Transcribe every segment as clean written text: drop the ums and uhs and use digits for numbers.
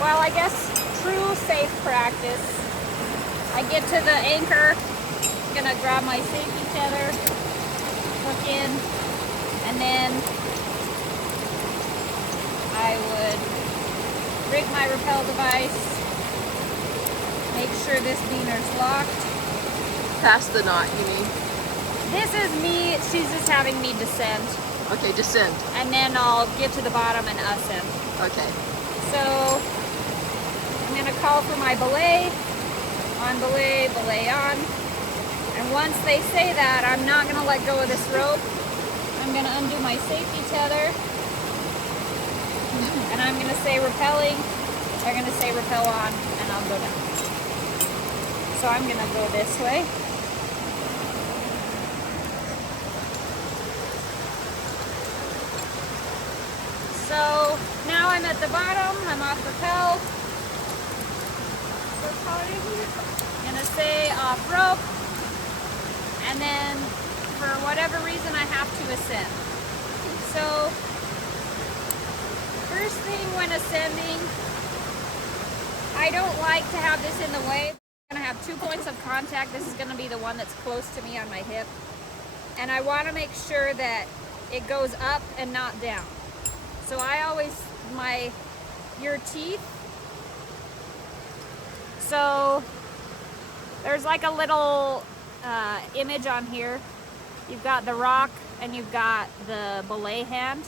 well, I guess true safe practice. I get to the anchor, I'm gonna grab my safety tether, hook in, and then I would rig my rappel device, make sure this beaner's locked. Past the knot, you mean? This is me, she's just having me descend. Okay, descend. And then I'll get to the bottom and ascend. Okay. So I'm gonna call for my belay, on belay, belay on. And once they say that, I'm not gonna let go of this rope. I'm gonna undo my safety tether. And I'm gonna say rappelling, they're gonna say rappel on, and I'll go down. So I'm gonna go this way. So now I'm at the bottom, I'm off rappel. I'm gonna say off rope, and then for whatever reason I have to ascend. So first thing when ascending, I don't like to have this in the way. I'm gonna have 2 points of contact. This is gonna be the one that's close to me on my hip. And I wanna make sure that it goes up and not down. So I always, your teeth. So there's like a little image on here. You've got the rock and you've got the belay hand.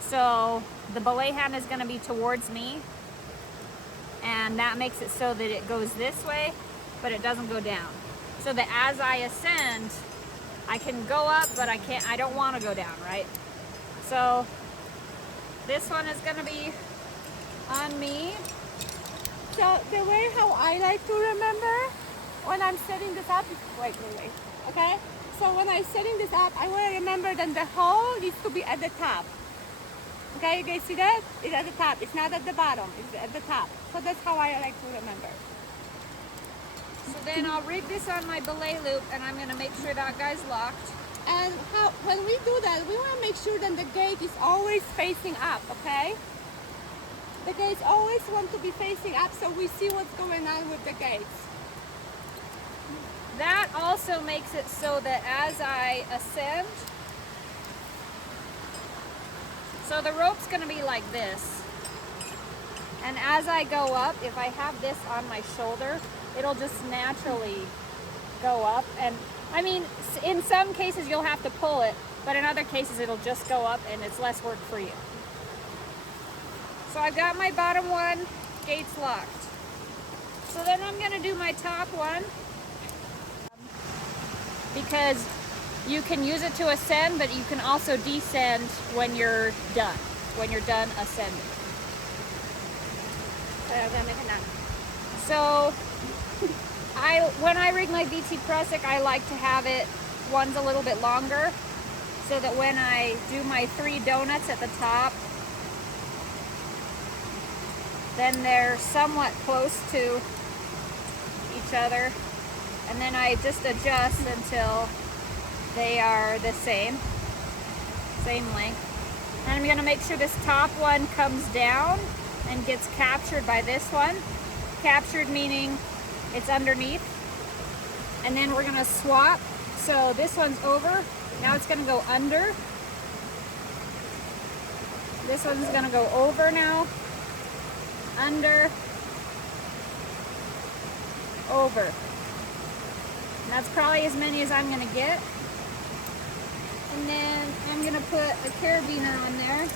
So the belay hand is gonna be towards me. And that makes it so that it goes this way, but it doesn't go down. So that as I ascend, I can go up, but I don't want to go down, right? So this one is going to be on me. So the way how I like to remember when I'm setting this up is, wait, okay? So when I'm setting this up, I want to remember that the hole needs to be at the top. Okay, you guys see that? It's at the top. It's not at the bottom. It's at the top. So that's how I like to remember. So then I'll rig this on my belay loop, and I'm going to make sure that guy's locked. And when we do that, we want to make sure that the gate is always facing up, okay? The gates always want to be facing up so we see what's going on with the gates. That also makes it so that as I ascend, so the rope's going to be like this. And as I go up, if I have this on my shoulder, it'll just naturally go up. And I mean, in some cases you'll have to pull it, but in other cases it'll just go up and it's less work for you. So I've got my bottom one, gates locked. So then I'm going to do my top one, because you can use it to ascend, but you can also descend when you're done ascending. So when I rig my BT Prusik, I like to have it, one's a little bit longer, so that when I do my 3 donuts at the top, then they're somewhat close to each other, and then I just adjust until they are the same length. And I'm going to make sure this top one comes down and gets captured by this one. Captured meaning it's underneath. And then we're going to swap. So this one's over. Now it's going to go under. This one's going to go over now. Under. Over. And that's probably as many as I'm going to get. And then I'm going to put a carabiner on there.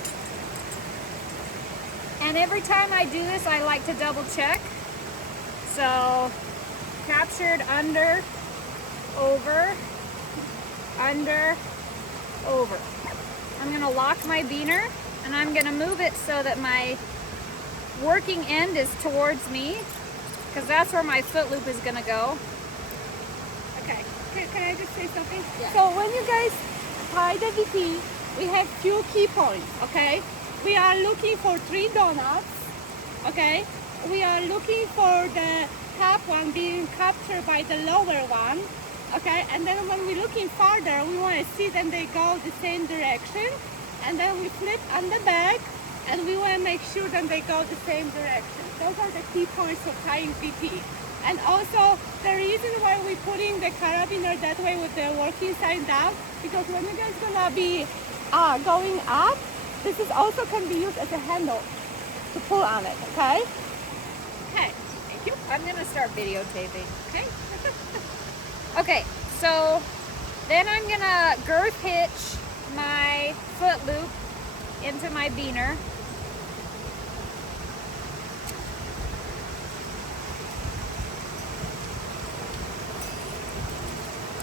And every time I do this, I like to double check. So, captured under, over, under, over. I'm going to lock my beaner, and I'm going to move it so that my working end is towards me, because that's where my foot loop is going to go. Okay, can I just say something? Yeah. So when you guys tie the DP, we have few key points, okay? We are looking for 3 donuts, okay? We are looking for the top one being captured by the lower one, okay? And then when we're looking farther, we want to see them they go the same direction. And then we flip on the back and we want to make sure that they go the same direction. Those are the key points for tying VT. And also, the reason why we're putting the carabiner that way with the working side down, because when you guys gonna be going up, this is also can be used as a handle to pull on it, okay? Okay, thank you. I'm gonna start videotaping. Okay. Okay, so then I'm gonna girth hitch my foot loop into my beaner.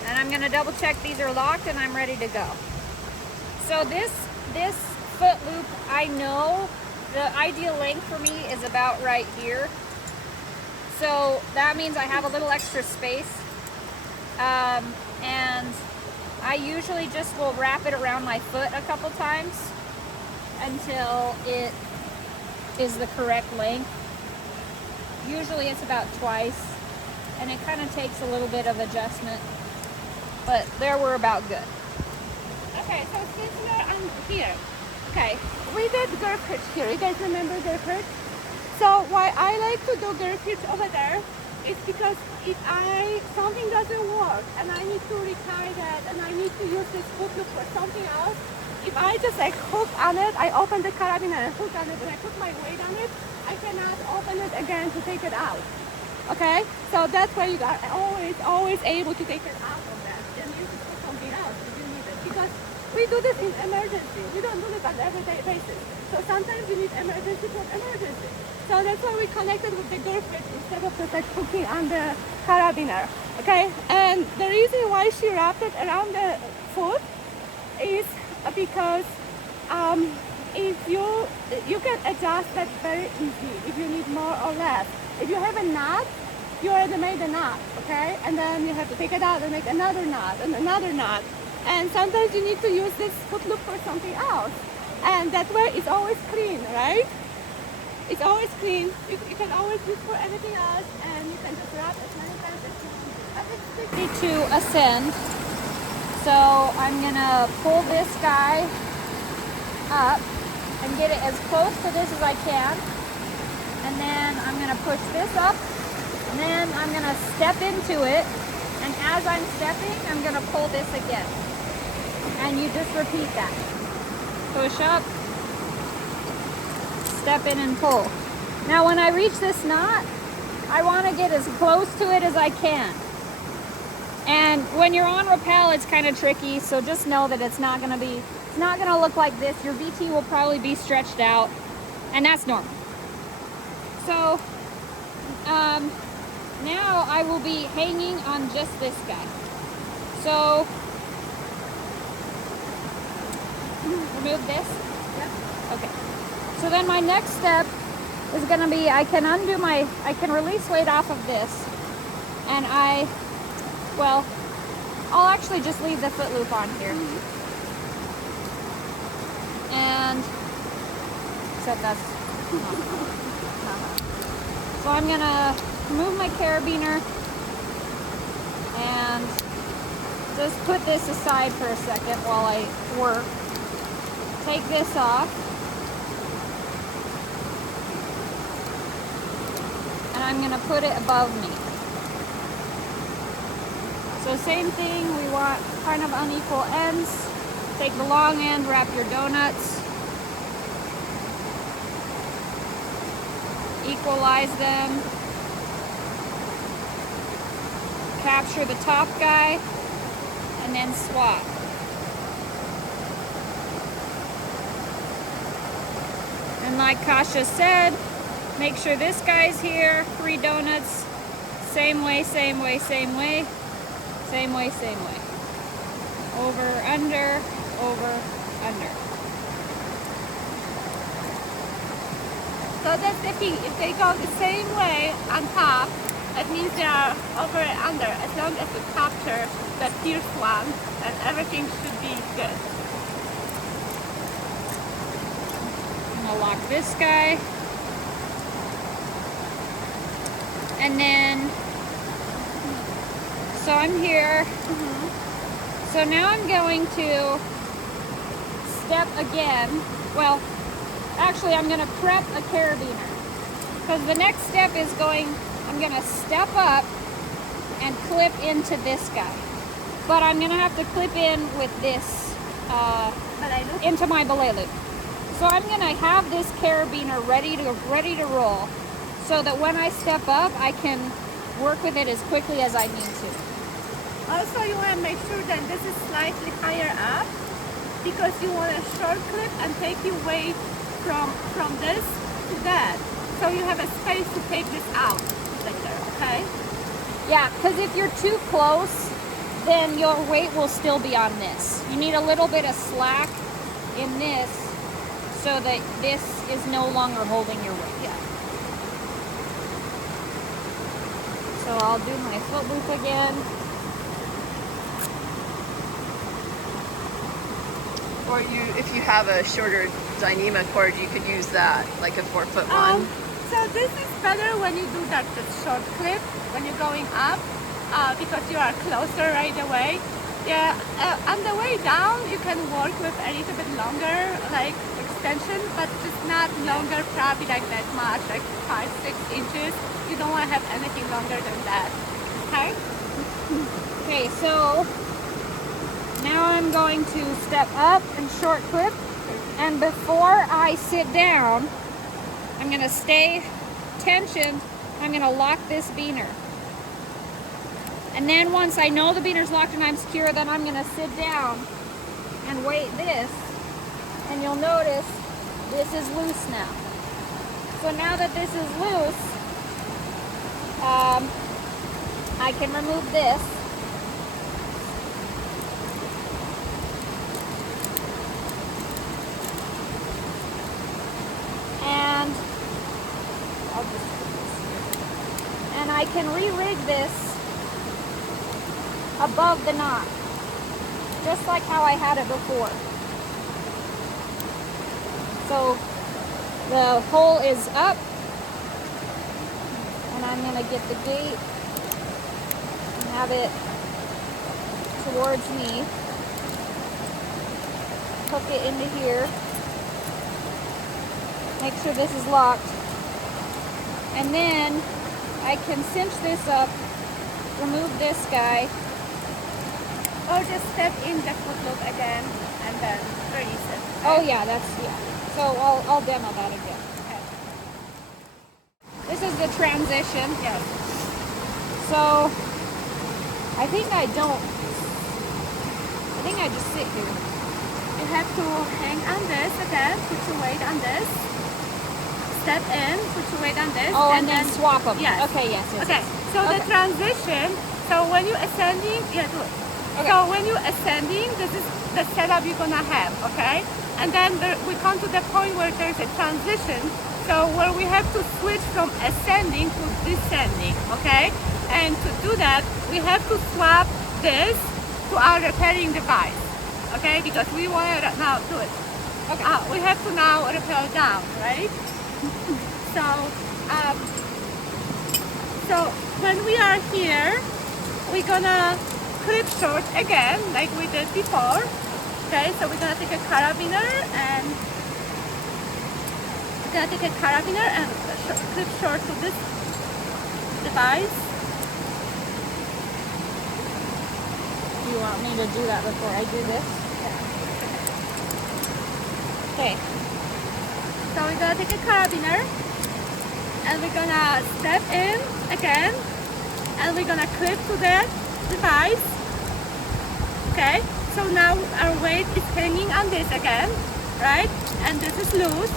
And I'm gonna double check these are locked and I'm ready to go. So this foot loop, I know the ideal length for me is about right here. So that means I have a little extra space. And I usually just will wrap it around my foot a couple times until it is the correct length. Usually it's about twice, and it kind of takes a little bit of adjustment, but there we're about good. Okay, so since we're on here, okay, we did girth hitch here. You guys remember girth hitch? So why I like to do girth hitch over there is because if something doesn't work and I need to retie that and I need to use this foot loop for something else, if I just like hook on it, I open the carabiner and hook on it and I put my weight on it, I cannot open it again to take it out. Okay? So that's why you are always able to take it out of that and use it for something else if you need it. Because we do this in emergency. We don't do this on an everyday basis. So sometimes you need emergency for emergency. So that's why we connected with the girth hitch instead of just like hooking on the carabiner. Okay? And the reason why she wrapped it around the foot is because if you can adjust that very easy if you need more or less. If you have a knot, you already made a knot, okay? And then you have to take it out and make another knot and another knot. And sometimes you need to use this foot loop for something else. And that way it's always clean, right? It's always clean. You can always use for anything else, and you can just wrap as many times as you want. Ready to ascend. So I'm gonna pull this guy up and get it as close to this as I can. And then I'm gonna push this up, and then I'm gonna step into it. And as I'm stepping, I'm gonna pull this again. And you just repeat that. Push up, step in and pull. Now when I reach this knot, I wanna get as close to it as I can. And when you're on rappel, it's kind of tricky, so just know that it's not gonna look like this. Your VT will probably be stretched out, and that's normal. So now I will be hanging on just this guy. So remove this. Yep. Okay. So then my next step is gonna be I can release weight off of this, and I'll actually just leave the foot loop on here. And except that's so I'm gonna move my carabiner and just put this aside for a second while I work. Take this off. And I'm gonna put it above me. So same thing, we want kind of unequal ends. Take the long end, wrap your donuts. Equalize them. Capture the top guy, and then swap. And like Kasha said, make sure this guy's here, 3 donuts, same way, same way, same way, same way, same way. Over, under, over, under. So that's the key. If they go the same way on top, that means they are over and under. As long as you capture the fierce one, then everything should be good. I'm gonna lock this guy. And then, so I'm here. So now I'm going to step again. Well, actually I'm gonna prep a carabiner. Because the next step is I'm gonna step up and clip into this guy. But I'm gonna have to clip in with this into my belay loop. So I'm gonna have this carabiner ready to roll, so that when I step up, I can work with it as quickly as I need to. Also, you want to make sure that this is slightly higher up, because you want a short clip and take your weight from this to that. So you have a space to take this out later, okay? Yeah, because if you're too close, then your weight will still be on this. You need a little bit of slack in this so that this is no longer holding your weight. Yeah. So I'll do my foot loop again. Or if you have a shorter Dyneema cord, you could use that, like a 4-foot one. So this is better when you do that short clip, when you're going up, because you are closer right away. Yeah, on the way down, you can work with a little bit longer, like extension, but just not longer, probably like that much, like 5-6 inches. You don't want to have anything longer than that, okay? Okay, so now I'm going to step up and short clip, and before I sit down, I'm going to stay tensioned. I'm going to lock this beaner. And then once I know the beaner's locked and I'm secure, then I'm going to sit down and weight this. And you'll notice this is loose now. So now that this is loose, I can remove this. And I'll just put this here. And I can re-rig this above the knot, just like how I had it before. So the hole is up, and I'm going to get the gate and have it towards me. Hook it into here. Make sure this is locked. And then I can cinch this up, remove this guy, or just step in the foot loop again and then release it. Oh yeah, so I'll demo that again. Okay. This is the transition. Yes. So I think I just sit here. You have to hang on this again, put your weight on this, step in, put your weight on this. Oh, and then swap them. Yes. Okay, yes. Okay, so Okay. the transition, so when you're ascending, yeah, do it. Okay. So when you're ascending, this is the setup you're gonna have, okay? And then we come to the point where there's a transition, so where we have to switch from ascending to descending, okay? And to do that, we have to swap this to our repelling device, okay? Because we want to now do it. Okay. We have to now rappel down, right? So when we are here, we're gonna clip short again, like we did before. Okay, so we're gonna take a carabiner and clip short to this device. You want me to do that before I do this? Okay. So we're gonna take a carabiner and we're gonna step in again and we're gonna clip to that device. Okay, so now our weight is hanging on this again, right? And this is loose.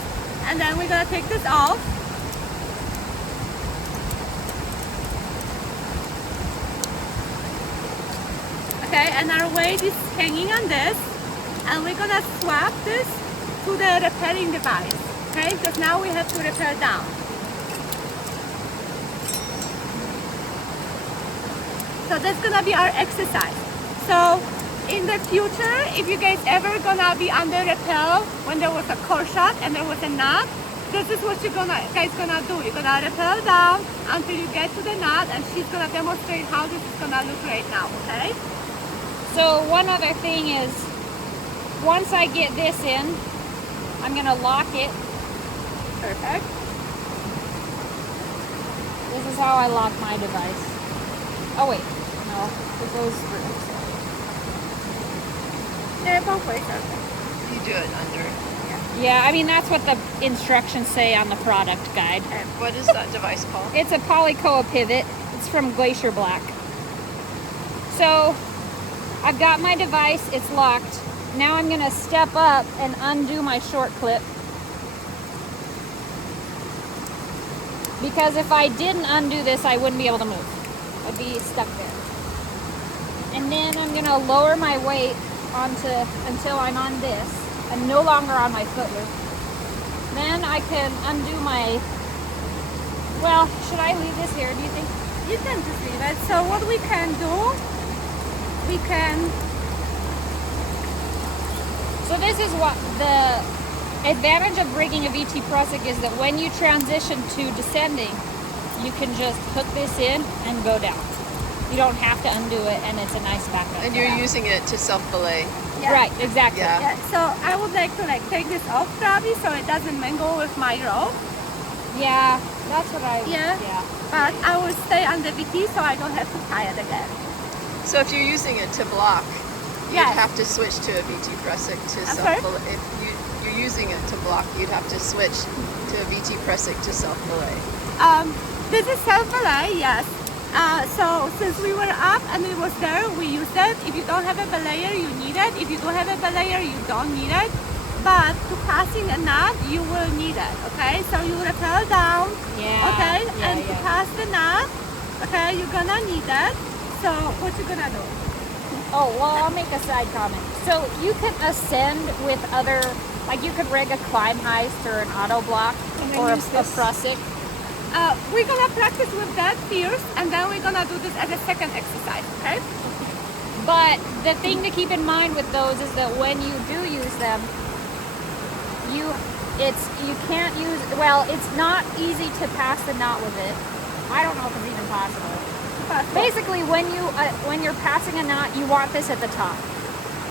And then we're gonna take this off. Okay, and our weight is hanging on this. And we're gonna swap this to the rappelling device. Okay, because now we have to rappel down. So that's gonna be our exercise. So in the future, if you guys ever gonna be under rappel when there was a core shot and there was a knot, this is what guys gonna do. You're gonna rappel down until you get to the knot, and she's gonna demonstrate how this is gonna look right now, okay? So one other thing is, once I get this in, I'm gonna lock it Perfect. This is how I lock my device. Oh wait, no, it goes through. Yeah, both ways are good. You do it under. Yeah, I mean that's what the instructions say on the product guide. And what is that device called? It's a Polycoa pivot. It's from Glacier Black. So I've got my device, it's locked. Now I'm gonna step up and undo my short clip. Because if I didn't undo this, I wouldn't be able to move. I'd be stuck there. And then I'm gonna lower my weight until I'm on this and no longer on my foot loop. Then I can undo my, well, should I leave this here, do you think? You can just leave it. So what we can do, we can... So this is what the advantage of rigging a VT Prusik is, that when you transition to descending, you can just hook this in and go down. You don't have to undo it, and it's a nice backup. And you're using it to self-belay. Yeah. Right, exactly. Yeah. Yeah, so I would like to take this off, Travi, so it doesn't mingle with my rope. Yeah, that's what I. Yeah. But I will stay on the VT so I don't have to tie it again. So if you're using it to block, you'd Yes. have to switch to a VT Prusik to I'm sorry? self-belay. If you're using it to block, you'd have to switch to a VT Prusik to self-belay. This is self-belay, yes. So since we were up and it was there, we used it. If you don't have a belayer, you need it. If you don't have a belayer, you don't need it. But to passing a knot, you will need it, okay? So you rappel down, Yeah. okay? Yeah, And to yeah. pass the knot, okay, you're gonna need it. So what you gonna do? Oh, well, I'll make a side comment. So you can ascend with other, like you could rig a climb heist or an auto block And then or a use this. Prusik. We're gonna practice with that first, and then we're gonna do this as a second exercise, okay? But the thing to keep in mind with those is that when you do use them, you can't use, well, it's not easy to pass the knot with it. I don't know if it's even possible. Basically, when you're passing a knot, you want this at the top.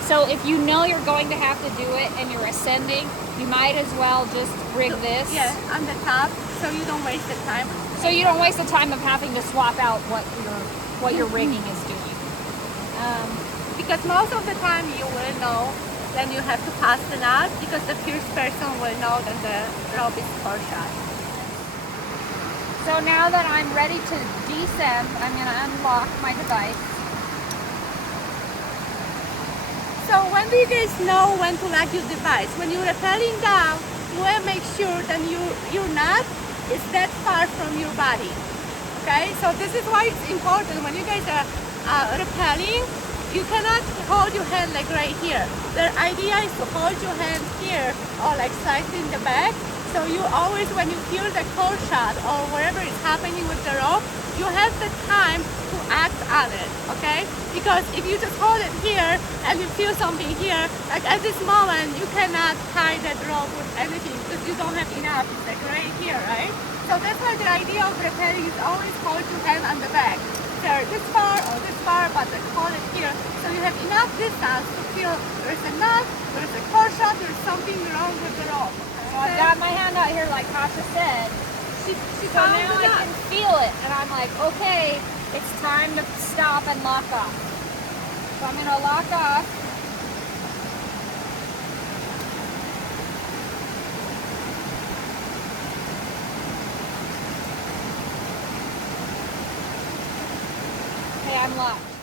So if you know you're going to have to do it and you're ascending, you might as well just rig this. Yeah, on the top, so you don't waste the time. So you don't waste the time of having to swap out what your rigging is doing. Because most of the time you will know then you have to pass the knot, because the first person will know that the rope is 4 shot. So now that I'm ready to descend, I'm going to unlock my device. So when do you guys know when to lock your device? When you're rappelling down, you want to make sure that your knot is that far from your body. Okay, so this is why it's important when you guys are rappelling. You cannot hold your hand like right here. The idea is to hold your hand here or like slightly in the back. So you always, when you feel the core shot or whatever is happening with the rope, you have the time to act on it, okay? Because if you just hold it here and you feel something here, like at this moment, you cannot tie that rope with anything because you don't have enough. It's like right here, right? So that's why the idea of rappelling is always hold your hand on the back. Either this far or this far, but they hold it here. So you have enough distance to feel there's a knot, there's a core shot, there's something wrong with the rope. Okay? So I've got my hand out here like Kasha said. She So found now the I knot. can feel it, and I'm like, okay, it's time to stop and lock off. So I'm gonna lock off. Okay, I'm locked.